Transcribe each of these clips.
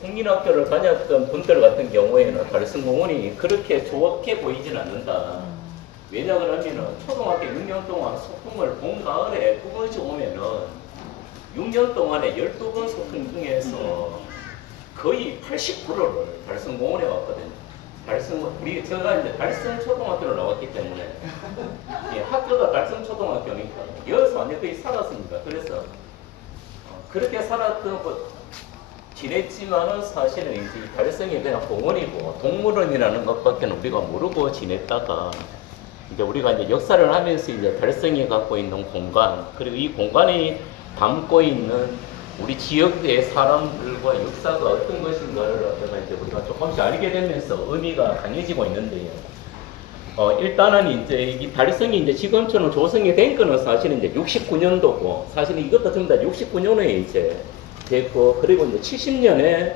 국민학교를 다녔던 분들 같은 경우에는 달성공원이 그렇게 좋게 보이진 않는다. 왜냐 그러면은 초등학교 6년 동안 소풍을 봄 가을에 2번씩 오면은 6년 동안에 12번 소풍 중에서 거의 80%를 달성공원에 왔거든요. 제가 이제 달성 초등학교를 나왔기 때문에 예, 학교가 달성 초등학교니까 여기서 완전 거의 살았습니다. 그래서 그렇게 살았던 지냈지만은 사실은 이제 달성이 그냥 공원이고 동물원이라는 것밖에 우리가 모르고 지냈다가 이제 우리가 이제 역사를 하면서 이제 달성이 갖고 있는 공간, 그리고 이 공간이 담고 있는 우리 지역의 사람들과 역사가 어떤 것인가를 이제 우리가 조금씩 알게 되면서 의미가 강해지고 있는데요. 일단은 이제 이 달성이 이제 지금처럼 조성이 된 거는 사실은 이제 69년도고, 사실은 이것도 전부 다 69년에 이제 됐고, 그리고 이제 70년에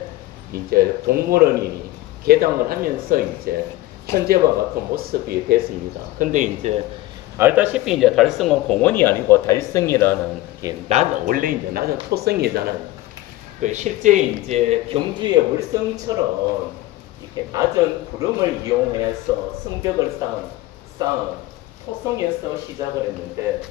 이제 동물원이 개장을 하면서 이제 현재와 같은 모습이 됐습니다. 근데 이제 알다시피 이제 달성은 공원이 아니고 달성이라는 게 원래 이제 낮은 토성이잖아요. 그 실제 이제 경주의 월성처럼 이렇게 낮은 구름을 이용해서 성벽을 쌓은 토성에서 시작을 했는데,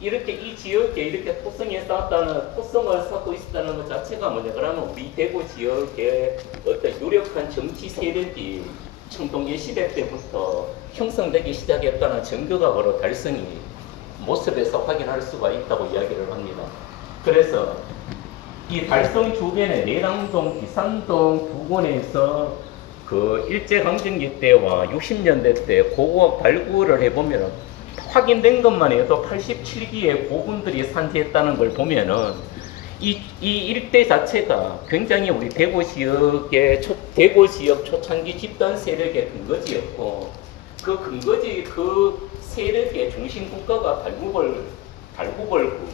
이렇게 이 지역에 이렇게 토성에 쌓았다는, 토성을 쌓고 있었다는 것 자체가 뭐냐 그러면 우리 대구 지역의 어떤 유력한 정치 세력이 청동기 시대 때부터 형성되기 시작했다는 증거가 바로 달성이 모습에서 확인할 수가 있다고 이야기를 합니다. 그래서 이 달성 주변의 내랑동, 비산동 두 군에서 그 일제강점기 때와 60년대 때 고고학 발굴을 해보면 확인된 것만 해도 87기의 고군들이 산재했다는 걸 보면은 이 일대 자체가 굉장히 우리 대구 지역 초창기 집단 세력의 근거지였고, 그 세력의 중심 국가가 달구벌국,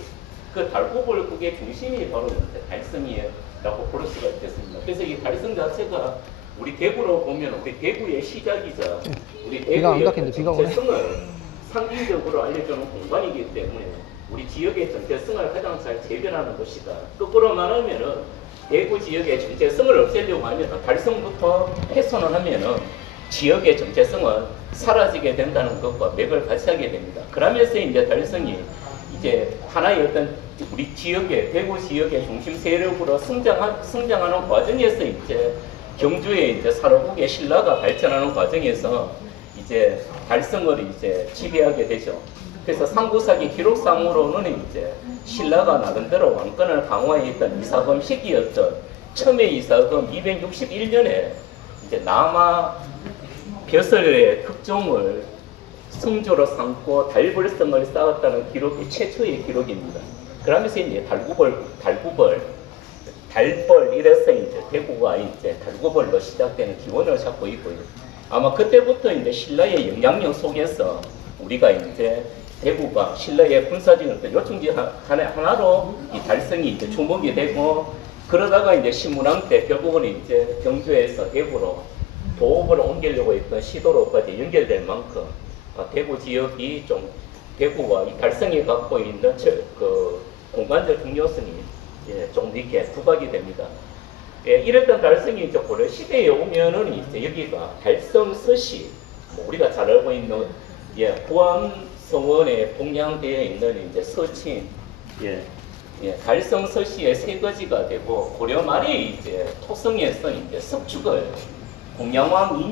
그 달구벌국의 중심이 바로 달성이라고 볼 수가 있겠습니다. 그래서 이 달성 자체가 우리 대구로 보면 우리 대구의 시작이자 우리 대구의 정체성을 상징적으로 알려주는 공간이기 때문에 우리 지역의 정체성을 가장 잘 재변하는 것이다. 거꾸로 말하면은 대구 지역의 정체성을 없애려고 하면 달성부터 훼손을 하면은 지역의 정체성은 사라지게 된다는 것과 맥을 같이 하게 됩니다. 그러면서 이제 달성이 이제 하나의 어떤 우리 지역의 대구 지역의 중심 세력으로 성장하는 과정에서 이제 경주의 이제 사로국의 신라가 발전하는 과정에서 이제 달성을 이제 지배하게 되죠. 그래서 삼국사기 기록상으로는 이제 신라가 나름대로 왕권을 강화했던 이사금 시기였던 첨예 이사금 261년에 이제 남하 벼슬의 특종을 성조로 삼고 달벌성을 쌓았다는 기록이 최초의 기록입니다. 그러면서 이제 달벌 이래서 이제 대구가 이제 달구벌로 시작되는 기원을 잡고 있고요. 아마 그때부터 이제 신라의 영향력 속에서 우리가 이제 대구가 신라의 군사적인 어떤 요충지 하나로 이 달성이 이제 주목이 되고, 그러다가 이제 신문왕 때 결국은 이제 경주에서 대구로 도읍을 옮기려고 했던 시도로까지 연결될 만큼 대구 지역이 좀 대구와 이 달성이 갖고 있는 그 공간적 중요성이 좀 이렇게 부각이 됩니다. 이랬던 달성이 이제 고려 시대에 오면은 이제 여기가 달성 서시, 우리가 잘 알고 있는 구암성원에 봉양되어 있는 이제 서친, 달성 서시의 세거지가 되고, 고려 말에 이제 토성에서 이제 석축을 공양왕이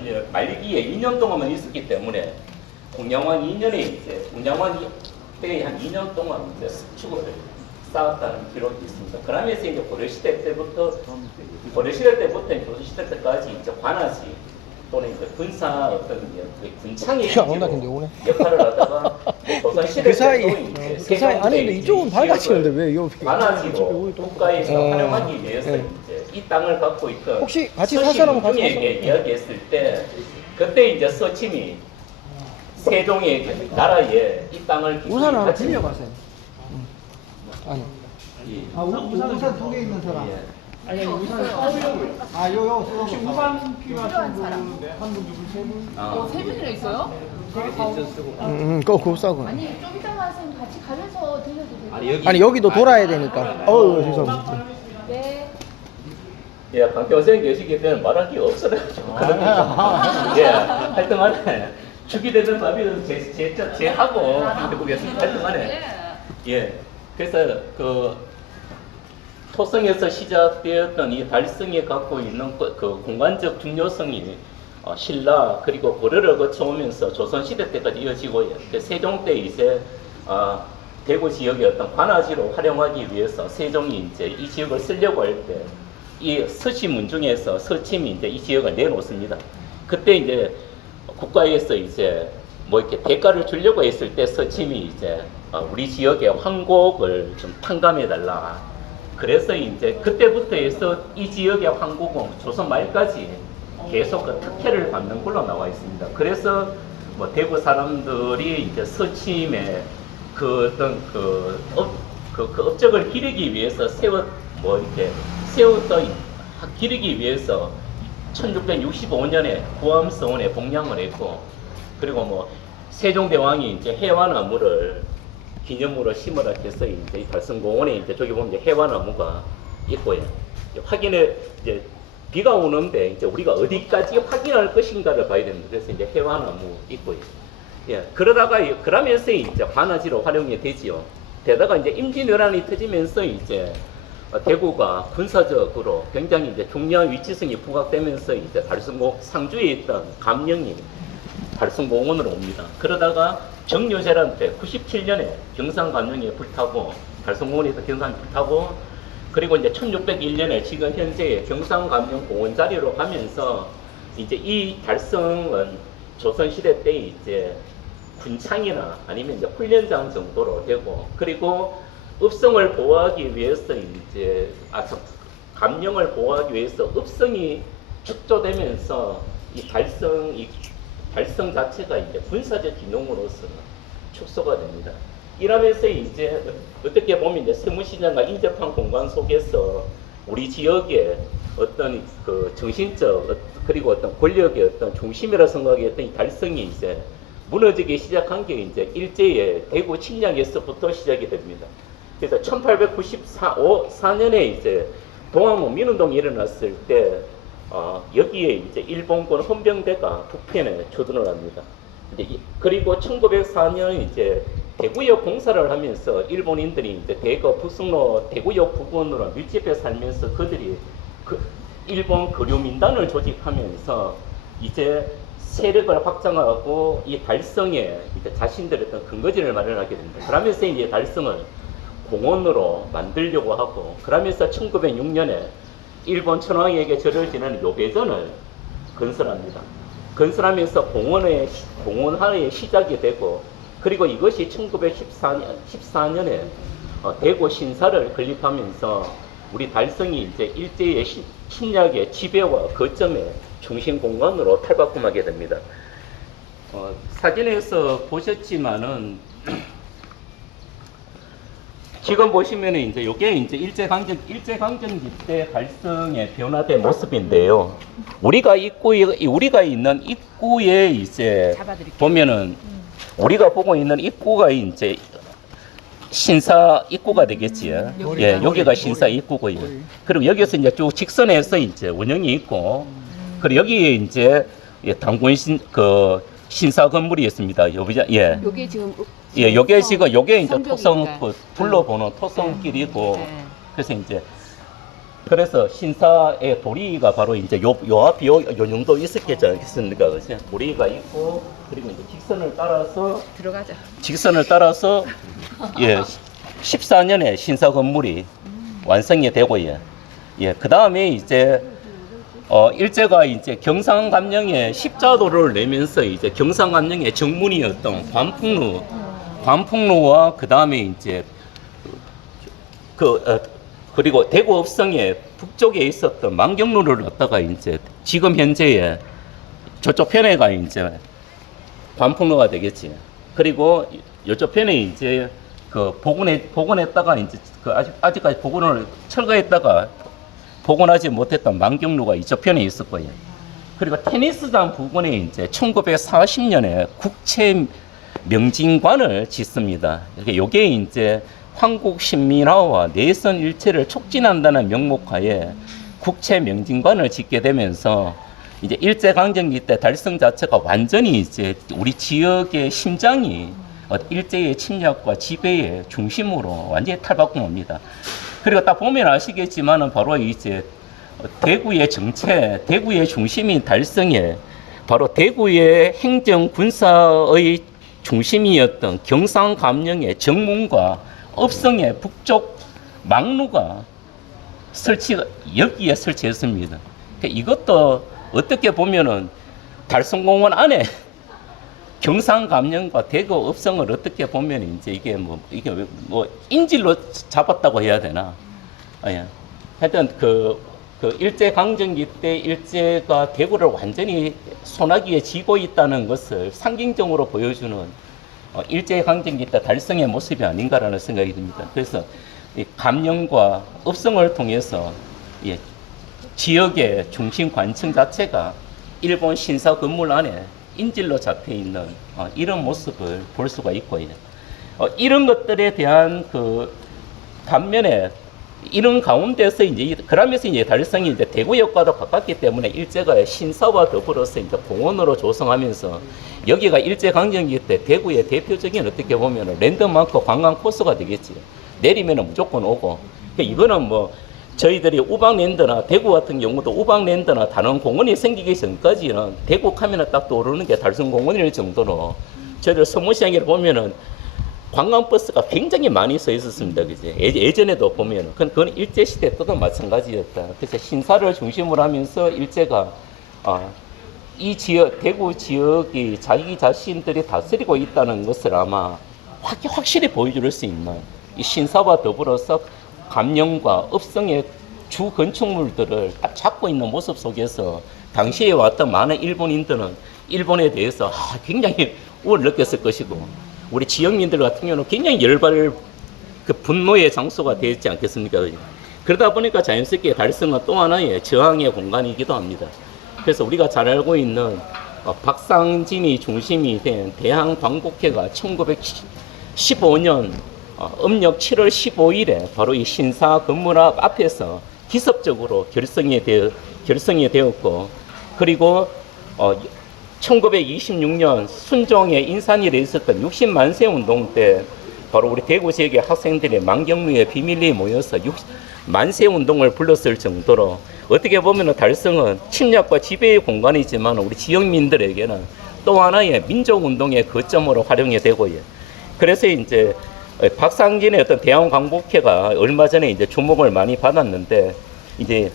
이제 말기에 2년 동안만 있었기 때문에 공양왕 2년에 이제 공양왕 때에 한 2년 동안 이제 석축을 쌓았다는 기록이 있습니다. 그러면서 이제 고려시대 때부터 이제 조선시대 때까지 이제 관아지 또는 이제 군사 어떤 군창의 역할을 하다가 조선시대 그 사이 아니 근데 이쪽은 밝아지는데 왜 여기 관아지로 국가에서 활용하기 위해서 이제 이 땅을 갖고 있던 혹시 같이 살 사람은 같이 서신중에게 이야기했을 때 그때 이제 서침이 세종의 나라에 이 땅을 우산 하나 빌려가세요. 아니. 우산 두 개 있는 사람. 아니 우산 사오려고요. 요요 혹시 우산 필요하신 분, 한 분, 두 분, 세 분? 세 분이나 있어요? 그거 싸고. 아니 좀 이따가 선생님 같이 가면서 드셔도 돼요. 아니 여기도 돌아야 되니까. 죄송합니다. 예, 강평생 계시기 때문에 말할 게 없어가지고 예, 하여튼간에 주기되는 밥이 제하고 해보겠습니다. 하여튼간에 예, 그래서 그 토성에서 시작되었던 이 달성이 갖고 있는 그 공간적 중요성이 신라 그리고 고려를 거쳐오면서 조선시대 때까지 이어지고 세종 때 이제 대구 지역의 어떤 관아지로 활용하기 위해서 세종이 이제 이 지역을 쓰려고 할 때 이 서치문 중에서 서침이 이제 이 지역을 내놓습니다. 그때 이제 국가에서 이제 뭐 이렇게 대가를 주려고 했을 때 서침이 이제 우리 지역의 황곡을 좀 탕감해 달라. 그래서 이제 그때부터 해서 이 지역의 황곡은 조선 말까지 계속 그 특혜를 받는 걸로 나와 있습니다. 그래서 뭐 대구 사람들이 이제 서침의 그 어떤 그 업적을 기리기 위해서 기리기 위해서 1665년에 구암서원에 봉양을 했고, 그리고 뭐 세종대왕이 이제 해화나무를 기념으로 심으라 해서 이제 이 달성공원에 이제 저기 보면 이제 해화나무가 있고요. 확인을 이제 비가 오는데 이제 우리가 어디까지 확인할 것인가를 봐야 됩니다. 그래서 이제 해화나무 있고요. 예, 그러면서 이제 관아지로 활용이 되지요. 게다가 이제 임진왜란이 터지면서 이제 대구가 군사적으로 굉장히 이제 중요한 위치성이 부각되면서 이제 상주에 있던 감령이 달성공원으로 옵니다. 그러다가 정유재란 때 97년에 경상감령에 불타고 달성공원에서 경상이 불타고, 그리고 이제 1601년에 지금 현재의 경상감령 공원 자리로 가면서 이제 이 달성은 조선시대 때 이제 군창이나 아니면 이제 훈련장 정도로 되고, 그리고 읍성을 보호하기 위해서 이제 감령을 보호하기 위해서 읍성이 축조되면서 이 달성 자체가 이제 군사적 기능으로서 축소가 됩니다. 이러면서 이제 어떻게 보면 이제 세무시장과 인접한 공간 속에서 우리 지역의 어떤 그 정신적 그리고 어떤 권력의 어떤 중심이라 생각했던 이 달성이 이제 무너지기 시작한 게 이제 일제의 대구 침략에서부터 시작이 됩니다. 그래서 1894년에 이제 동아문 민운동이 일어났을 때 여기에 이제 일본군 헌병대가 북편에 주둔을 합니다. 그리고 1904년 이제 대구역 공사를 하면서 일본인들이 이제 대거 북성로 대구역 부근으로 밀집해 살면서 그들이 일본 거류민단을 조직하면서 이제 세력을 확장하고 이 달성에 이제 자신들의 어떤 근거지를 마련하게 됩니다. 그러면서 이제 달성을 공원으로 만들려고 하고, 그러면서 1906년에 일본 천황에게 절을 지내는 요배전을 건설합니다. 건설하면서 공원화의 시작이 되고, 그리고 이것이 1914년에 대구 신사를 건립하면서 우리 달성이 이제 일제의 침략의 지배와 거점의 중심 공간으로 탈바꿈하게 됩니다. 사진에서 보셨지만은 지금 보시면은 이제 요게 이제 일제강점기 때 달성의 변화된 모습인데요. 우리가 있는 입구에 이제 보면은 우리가 보고 있는 입구가 이제 신사 입구가 되겠지요. 예, 여기가 신사 입구고요. 그리고 여기서 이제 쭉 직선해서 이제 원형이 있고, 그리고 여기에 이제 당군 신사 건물이 있습니다. 예. 여기 지금 요게 지금 요게 이제 성벽입니다. 둘러보는 토성길이고, 그래서 신사의 도리가 바로 이제 요 앞이 요 정도 있었겠지 않겠습니까? 그래서 도리가 있고, 그리고 이제 직선을 따라서 예, 14년에 신사 건물이 완성이 되고요. 예, 그 다음에 이제 일제가 이제 경상감령에 십자도를 내면서 이제 경상감령의 정문이었던 관풍로와 그 다음에 이제 그리고 대구 읍성의 북쪽에 있었던 만경로를 갖다가 이제 지금 현재의 저쪽 편에가 이제 관풍로가 되겠지. 그리고 이쪽 편에 이제 복원했다가 이제 아직까지 복원을 철거했다가 복원하지 못했던 만경로가 이쪽 편에 있을 거예요. 그리고 테니스장 부근에 이제 1940년에 국채 명진관을 짓습니다. 요게 이제 황국 신민화와 내선 일체를 촉진한다는 명목하에 국채 명진관을 짓게 되면서 이제 일제강점기 때 달성 자체가 완전히 이제 우리 지역의 심장이 일제의 침략과 지배의 중심으로 완전히 탈바꿈합니다. 그리고 딱 보면 아시겠지만은 바로 이제 대구의 정체, 대구의 중심인 달성에 바로 대구의 행정 군사의 중심이었던 경상감령의 정문과 업성의 북쪽 막루가 여기에 설치했습니다. 이것도 어떻게 보면은 달성공원 안에 경상감령과 대구 업성을 어떻게 보면 이제 이게 뭐 인질로 잡았다고 해야 되나? 예. 하여튼 그 일제강점기 때 일제가 대구를 완전히 소나기에 쥐고 있다는 것을 상징적으로 보여주는 일제강점기 때 달성의 모습이 아닌가라는 생각이 듭니다. 그래서 이 감령과 업성을 통해서 예, 지역의 중심 관청 자체가 일본 신사 건물 안에 인질로 잡혀 있는 이런 모습을 볼 수가 있고요. 이런 것들에 대한 그 반면에 이런 가운데서 이제 그러면서 이제 달성이 이제 대구역과도 가깝기 때문에 일제가 신사와 더불어서 이제 공원으로 조성하면서 여기가 일제강점기 때 대구의 대표적인 어떻게 보면 랜드마크 관광 코스가 되겠지. 내리면은 무조건 오고. 이거는 뭐 저희들이 우방랜드나 대구 같은 경우도 우방랜드나 다른 공원이 생기기 전까지는 대구 하면은 딱 떠오르는 게 달성공원일 정도로 저희들 서문시장에 보면은 관광버스가 굉장히 많이 서 있었습니다. 그지? 예전에도 보면은. 그건 일제시대 때도 마찬가지였다. 그래서 신사를 중심으로 하면서 일제가, 이 지역, 대구 지역이 자기 자신들이 다스리고 있다는 것을 아마 확실히 보여줄 수 있는 이 신사와 더불어서 감령과 업성의 주 건축물들을 딱 잡고 있는 모습 속에서 당시에 왔던 많은 일본인들은 일본에 대해서 굉장히 우월을 느꼈을 것이고, 우리 지역민들 같은 경우는 굉장히 열발 그 분노의 장소가 되지 않겠습니까? 그러다 보니까 자연스럽게 달성은 또 하나의 저항의 공간이기도 합니다. 그래서 우리가 잘 알고 있는 박상진이 중심이 된 대항광복회가 1915년 음력 7월 15일에 바로 이 신사 건물 앞에서 기습적으로 결성이 되었고, 그리고 1926년 순종의 인산일에 있었던 60만세 운동 때 바로 우리 대구 지역의 학생들이 만경루에 비밀리에 모여서 만세 운동을 불렀을 정도로 어떻게 보면 달성은 침략과 지배의 공간이지만 우리 지역민들에게는 또 하나의 민족운동의 거점으로 활용이 되고요. 그래서 이제 박상진의 어떤 대항광복회가 얼마 전에 이제 주목을 많이 받았는데, 이제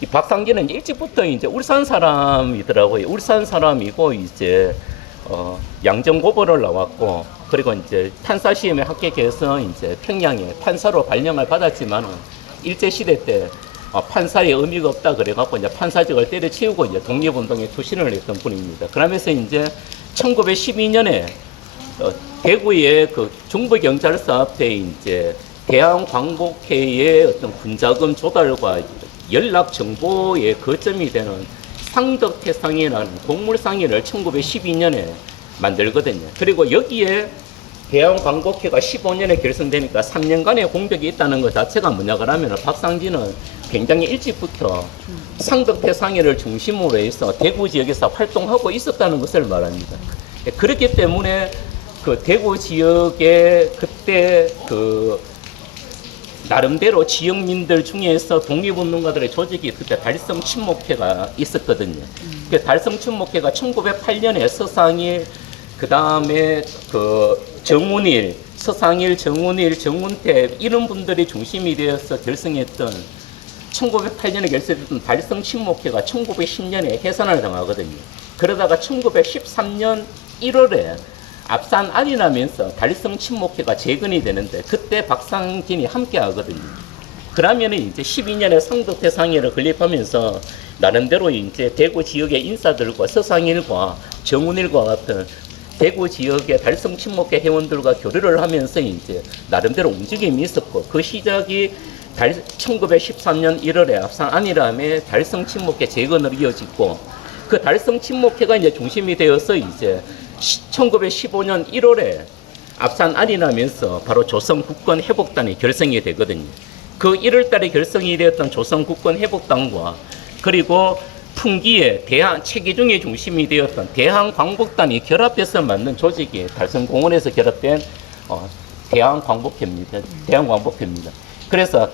이 박상진은 일찍부터 이제 울산 사람이더라고요. 울산 사람이고 이제 양정고벌을 나왔고, 그리고 이제 판사 시험에 합격해서 이제 평양에 판사로 발령을 받았지만은 일제 시대 때 판사의 의미가 없다 그래갖고 이제 판사직을 때려치우고 이제 독립운동에 투신을 했던 분입니다. 그러면서 이제 1912년에 대구의 그 중부경찰서 앞에 이제 대항광복회의 어떤 군자금 조달과 연락 정보의 거점이 되는 상덕태상이라는 곡물상회를 1912년에 만들거든요. 그리고 여기에 대항광복회가 15년에 결성되니까 3년간의 공백이 있다는 것 자체가 뭐냐 그러면 박상진은 굉장히 일찍부터 상덕태상회를 중심으로 해서 대구 지역에서 활동하고 있었다는 것을 말합니다. 그렇기 때문에 그 대구 지역에 그때 그 나름대로 지역민들 중에서 독립운동가들의 조직이 그때 달성 친목회가 있었거든요. 그 달성 친목회가 1908년에 서상일, 그 다음에 그 정운일, 서상일, 정운일, 정운태 이런 분들이 중심이 되어서 결성했던 1908년에 결성했던 달성 친목회가 1910년에 해산을 당하거든요. 그러다가 1913년 1월에 압산 안이 나면서 달성 친목회가 재건이 되는데 그때 박상진이 함께 하거든요. 그러면은 이제 12년에 상덕태상회를 건립하면서 나름대로 이제 대구 지역의 인사들과 서상일과 정운일과 같은 대구 지역의 달성 친목회 회원들과 교류를 하면서 이제 나름대로 움직임이 있었고, 그 시작이 1913년 1월에 압산 안이람에 달성 친목회 재건으로 이어지고, 그 달성 친목회가 이제 중심이 되어서 이제 1915년 1월에 압산 안이 나면서 바로 조선 국권 회복단이 결성이 되거든요. 그 1월 달에 결성이 되었던 조선국권회복당과 그리고 풍기에 체계중의 중심이 되었던 대한광복단이 결합해서 만든 조직이 달성공원에서 결합된 대한광복회입니다. 그래서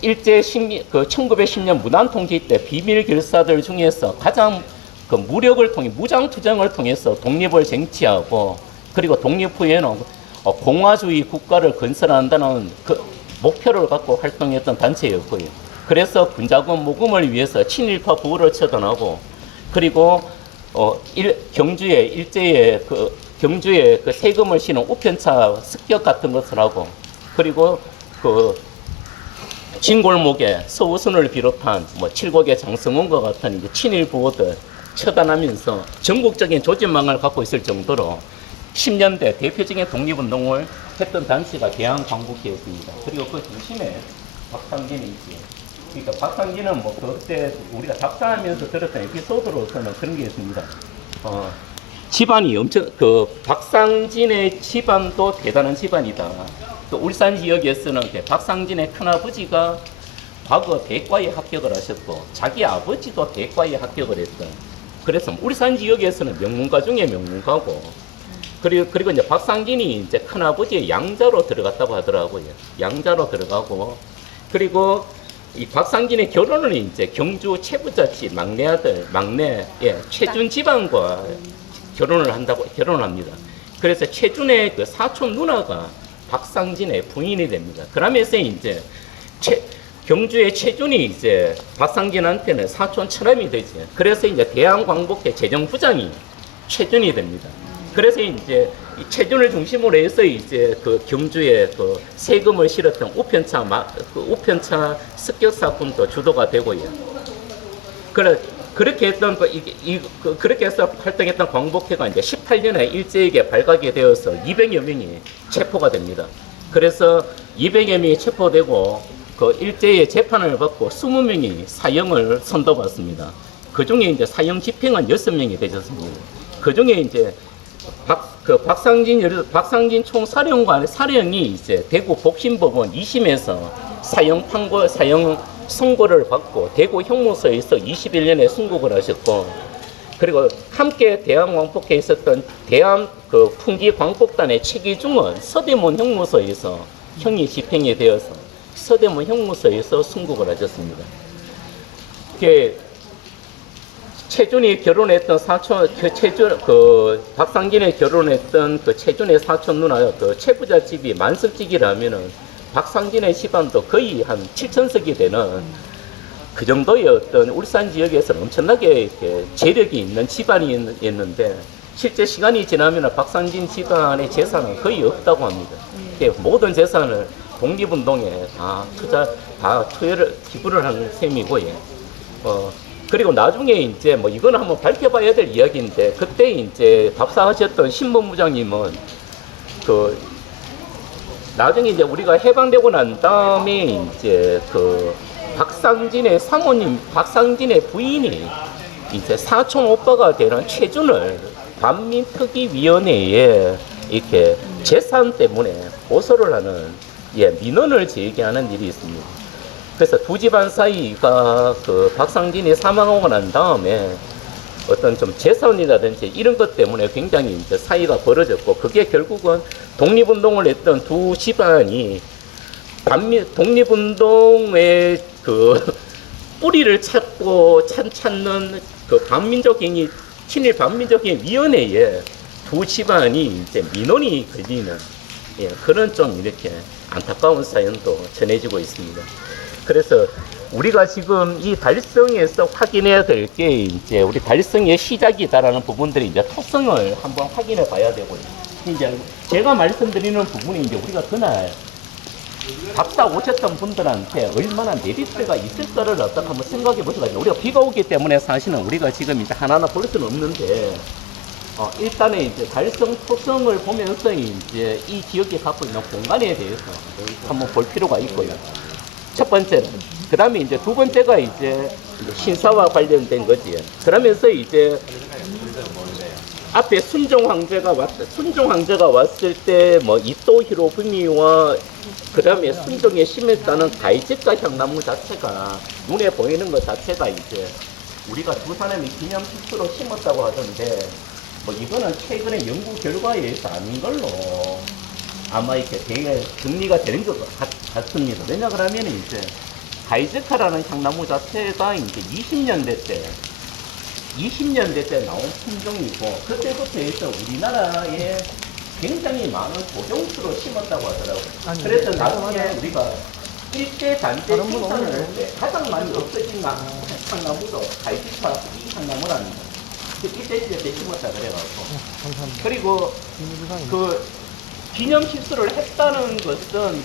일제 1910년 문안통치 때 비밀 결사들 중에서 가장 그 무력을 통해 무장투쟁을 통해서 독립을 쟁취하고 그리고 독립 후에는 공화주의 국가를 건설한다는 그 목표를 갖고 활동했던 단체였고요. 그래서 군자금 모금을 위해서 친일파 부를 처단하고 그리고 경주에 일제에 경주에 세금을 실은 우편차 습격 같은 것을 하고 그리고 진골목에 서우순을 비롯한 칠곡의 장성원과 같은 이제 친일 부호들 처단하면서 전국적인 조직망을 갖고 있을 정도로 10년대 대표적인 독립운동을 했던 단체가 대한광복회였습니다. 그리고 그 중심에 박상진이 있지. 그러니까 박상진은 그때 우리가 작사하면서 들었던 에피소드로서는 그런 게 있습니다. 집안이 엄청 박상진의 집안도 대단한 집안이다. 또 울산 지역에서는 박상진의 큰아버지가 과거 대과에 합격을 하셨고 자기 아버지도 대과에 합격을 했던. 그래서 울산 지역에서는 명문가 중에 명문가고 그리고 이제 박상진이 이제 큰아버지의 양자로 들어갔다고 하더라고요. 양자로 들어가고 그리고 이 박상진의 결혼을 이제 경주 최부자치 막내 최준 집안과 결혼을 합니다. 그래서 최준의 그 사촌 누나가 박상진의 부인이 됩니다. 그러면서 이제 경주의 최준이 이제 박상진한테는 사촌 처남이 되지. 그래서 이제 대한광복회 재정부장이 최준이 됩니다. 그래서 이제 이 최준을 중심으로 해서 이제 그 경주에 그 세금을 실었던 우편차 습격 사건도 주도가 되고요. 그렇게 했던 그렇게 해서 활동했던 광복회가 이제 18년에 일제에게 발각이 되어서 200여 명이 체포가 됩니다. 그래서 200여 명이 체포되고 그 일제의 재판을 받고 20명이 사형을 선고받습니다. 그 중에 이제 사형 집행은 6명이 되셨습니다. 그 중에 이제 박상진 총사령관의 사령이 이제 대구 복심법원 2심에서 사형 선고를 받고 대구 형무소에서 21년에 순국을 하셨고 그리고 함께 대한광복회에 있었던 풍기 광복단의 최기중은 서대문 형무소에서 형이 집행이 되어서 서대문 형무소에서 순국을 하셨습니다. 최준이 결혼했던 박상진이 결혼했던 그 최준의 사촌 누나 최부자 집이 만석집이라면은 박상진의 집안도 거의 한 7,000석이 되는 그 정도의 어떤 울산 지역에서는 엄청나게 이렇게 재력이 있는 집안이었는데 실제 시간이 지나면 박상진 집안의 재산은 거의 없다고 합니다. 모든 재산을 독립운동에 다 기부를 한 셈이고요. 그리고 나중에 이제 이거는 한번 밝혀봐야 될 이야기인데 그때 이제 답사하셨던 신본부장님은 나중에 이제 우리가 해방되고 난 다음에 이제 박상진의 사모님, 박상진의 부인이 이제 사촌 오빠가 되는 최준을 반민특위위원회에 이렇게 재산 때문에 고소를 하는 민원을 제기하는 일이 있습니다. 그래서 두 집안 사이가 박상진이 사망하고 난 다음에 어떤 좀 재산이라든지 이런 것 때문에 굉장히 이제 사이가 벌어졌고 그게 결국은 독립운동을 했던 두 집안이 독립운동의 뿌리를 찾는 친일 반민족행위 위원회에 두 집안이 이제 민원이 걸리는 그런 좀 이렇게 안타까운 사연도 전해지고 있습니다. 그래서 우리가 지금 이 달성에서 확인해야 될 게 이제 우리 달성의 시작이다라는 부분들이 이제 토성을 한번 확인해 봐야 되고요. 이제 제가 말씀드리는 부분이 이제 우리가 그날 답사 오셨던 분들한테 얼마나 메리트가 있을까를 어떻게 한번 생각해 보시고 우리가 비가 오기 때문에 사실은 우리가 지금 이제 하나하나 볼 수는 없는데 일단은 이제 달성 토성을 보면서 이제 이 지역이 갖고 있는 공간에 대해서 한번 볼 필요가 있고요. 첫 번째는 그 다음에 이제 두 번째가 이제 신사와 관련된 거지. 그러면서 이제 앞에 순종 황제가 왔을 때 이토 히로부미와 그 다음에 순정에 심했다는 다이제과 향나무 자체가 눈에 보이는 것 자체가 이제 우리가 두 사람이 기념식수로 심었다고 하던데 뭐 이거는 최근에 연구 결과에 의해서 아닌 걸로 아마 이렇게 되게 정리가 되는 것 같습니다. 왜냐 그러면 이제 다이제카라는 향나무 자체가 이제 20년대 때 나온 품종이고 그때부터 해서 우리나라에 굉장히 많은 고종수로 심었다고 하더라고요. 그래서 나중에 우리가 일제 단체 생산을 할 때 가장 많이 없어진 향나무도 다이제카 이 향나무라는 거. 일제 시대 때 심었다 그래가지고. 감사합니다. 그리고 그 기념 실수를 했다는 것은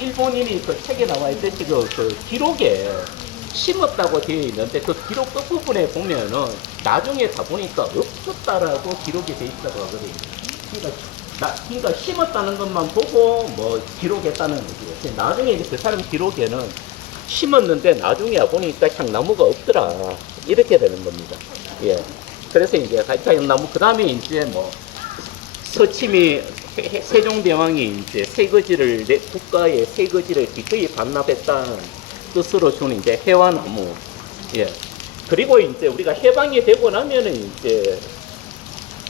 일본인이 그 책에 나와 있듯이 그 기록에 심었다고 되어 있는데 그 기록 끝부분에 보면은 나중에 가보니까 없었다라고 기록이 되어 있다고 하거든요. 그러니까 심었다는 것만 보고 뭐 기록했다는 거죠. 나중에 이제 그 사람 기록에는 심었는데 나중에 보니까 향나무가 없더라. 이렇게 되는 겁니다. 예. 그래서 이제 향나무, 그 다음에 이제 뭐 서침이 세종대왕이 이제 세거지를 국가의 세거지를 기꺼이 반납했다는 뜻으로 주는 이제 해화나무. 예. 그리고 이제 우리가 해방이 되고 나면은 이제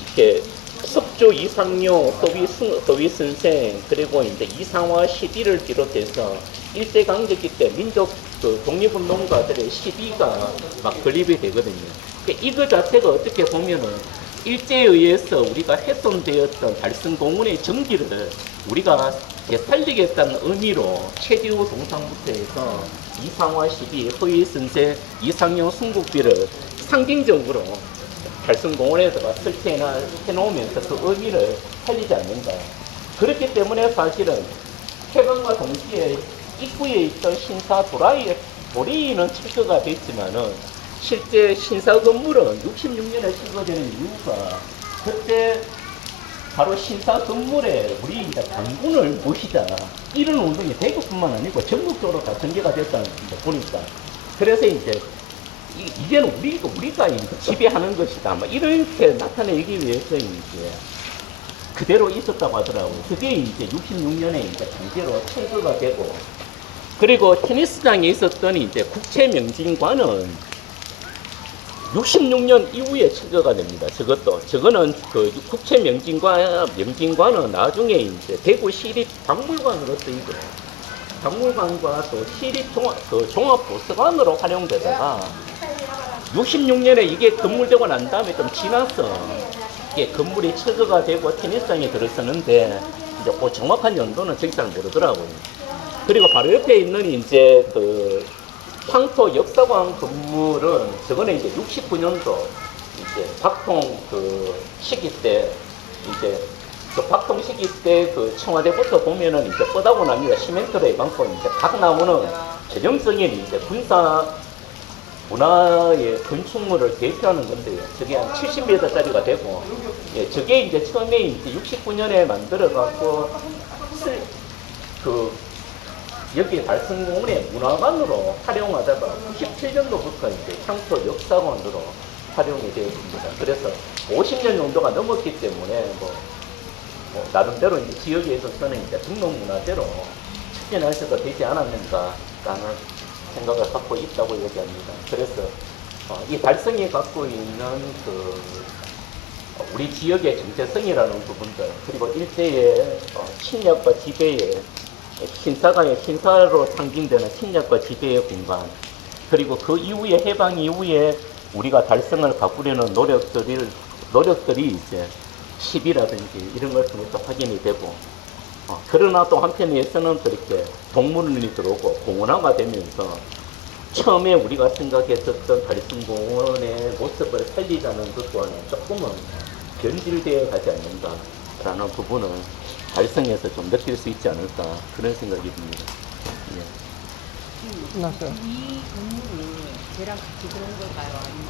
이렇게 석조 이상료, 허위선생, 그리고 이제 이상화 시비를 비롯해서 일제강점기 때 민족 그 독립운동가들의 시비가 막 건립이 되거든요. 그러니까 이거 자체가 어떻게 보면은 일제에 의해서 우리가 훼손되었던 달성공원의 정기를 우리가 살리겠다는 의미로 최지우 동상부터 해서 이상화 시비, 허위선생, 이상용 순국비를 상징적으로 달성공원에다가 설치해놓으면서 그 의미를 살리지 않는다. 그렇기 때문에 사실은 해방과 동시에 입구에 있던 신사 도리는 철거가 됐지만은 실제 신사 건물은 66년에 철거되는 이유가 그때 바로 신사 건물에 우리 이제 장군을 모시자 이런 운동이 대구뿐만 아니고 전국적으로 다 전개가 됐다는 거 보니까 그래서 이제 이제는 우리가 이제 지배하는 것이다. 뭐 이렇게 나타내기 위해서 이제 그대로 있었다고 하더라고요. 그게 이제 66년에 이제 강제로 철거가 되고 그리고 테니스장에 있었던 이제 국채명진관은 66년 이후에 철거가 됩니다. 저거는 그 국채명진관은 나중에 이제 대구 시립박물관으로 쓰이고 박물관과 또 시립 종합도서관으로 활용되다가 66년에 이게 건물되고 난 다음에 좀 지나서 이게 건물이 철거가 되고 테니스장에 들어서는데 이제 그 정확한 연도는 저기 잘 모르더라고요. 그리고 바로 옆에 있는 이제 그 향토 역사관 건물은 저거는 이제 69년도 이제 박통 그 시기 때 이제 그 박통 시기 때 그 청와대부터 보면은 이제 뻗하고 납니다. 시멘트로 해방고 이제 각 나무는 전형적인 이제 군사 문화의 건축물을 대표하는 건데요. 저게 한 70m짜리가 되고, 예, 저게 이제 처음에 이제 69년에 만들어갖고, 여기 달성공원의 문화관으로 활용하다가 97년도부터 이제 향토 역사관으로 활용이 되었습니다. 그래서 50년 정도가 넘었기 때문에 나름대로 이제 지역에 있어서는 이제 등록문화재로 추진할 때가 되지 않았는가라는 생각을 갖고 있다고 얘기합니다. 그래서 이 달성이 갖고 있는 우리 지역의 정체성이라는 부분들, 그리고 일제의 침략과 지배의 신사가의 신사로 상징되는 침략과 지배의 공간, 그리고 그 이후에 해방 이후에 우리가 달성을 바꾸려는 노력들이 이제 시비라든지 이런 걸 통해서 확인이 되고, 그러나 또 한편에서는 그렇게 동물원이 들어오고 공원화가 되면서 처음에 우리가 생각했었던 달성공원의 모습을 살리자는 것과는 조금은 변질되어 가지 않는다라는 부분은 달성에서 좀 느낄 수 있지 않을까 그런 생각이 듭니다. 예. 끝났어요. 이 건물이 걔랑 같이 그런 걸까요? 아니면